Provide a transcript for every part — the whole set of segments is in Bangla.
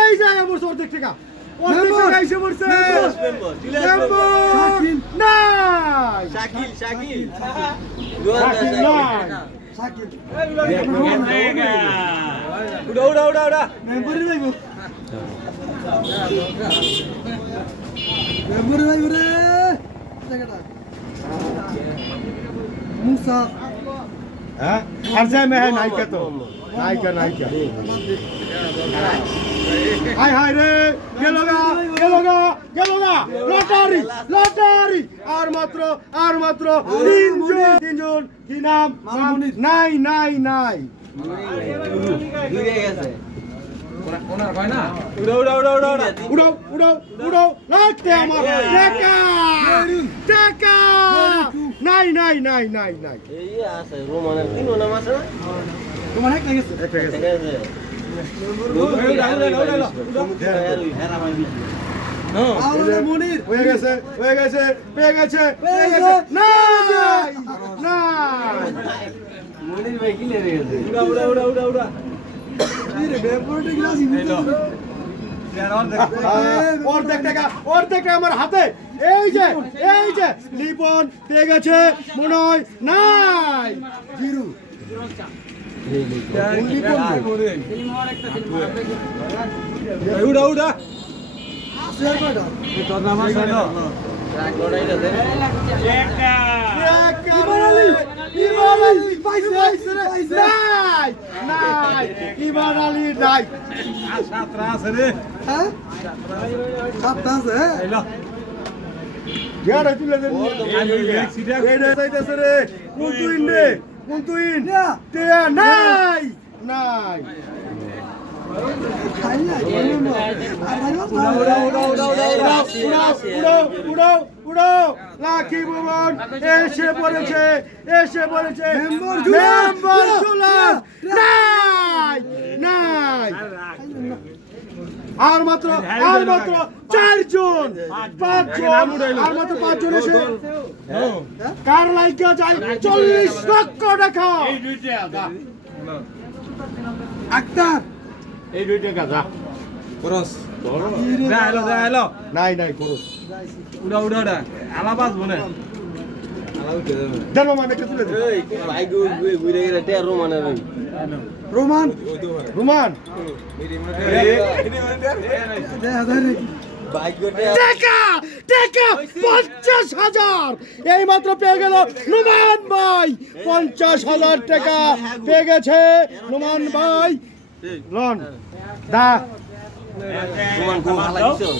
এই যে আমার অর্ধেক টাকা। অর্ধেক টাকা এসে পড়ছে শাকিল! শাকিল। শাকিল শাকিল নাই শাকিল। উড়া উড়া উড়া উড়া। মেম্বারে যাইব। মেম্বারে যাইব রে। জায়গাটা। মুসা। হ্যাঁ? আর নাইকা তো। নাইকা নাইকা হাই হাই রে গেল গা গেল গা গেল গা। Lottery lottery. আর মাত্র আর মাত্র তিনজন। তিনজন কি নাম? নাই নাই নাই। উড়াও উড়াও উড়াও আমার টাকা। টাকা। নাই নাই নাই নাই নাই। এই আছে রোমানের তিন নাম আছে তোমার হয়ে গেছে হয়ে আমার হাতে এই যে এই যে লিপন পেয়ে গেছে মনে হয় নাই উড়া উড়া হ্যাঁ সাতটা আছে হ্যাঁ রে কোন তুই রে কোন তুই না। টিয়া নাই নাই লাকি ভবন এসে পড়েছে এসে পড়েছে নাই নাই আর মাত্র আর মাত্র চারজন পাঁচজন আর মাত্র পাঁচজন এসে কার লাইকা যায় চল্লিশ লক্ষ টাকা আক্তার এই দুই টাকা যা নাই নাই মানে একটু তুলে দেন এই ভাই ঘুরে গেলে তে রোমান রুমান টাকা টাকা পঞ্চাশ হাজার। এই মাত্র পেয়ে গেল নুমান ভাই। পঞ্চাশ হাজার টাকা পেয়ে গেছে নুমান ভাই। লন দা। দিছো দিছো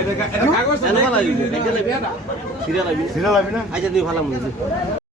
এটা কাগজ না? দিছো এটা সিরা লাগবে না? আচ্ছা তুই ভালো মনে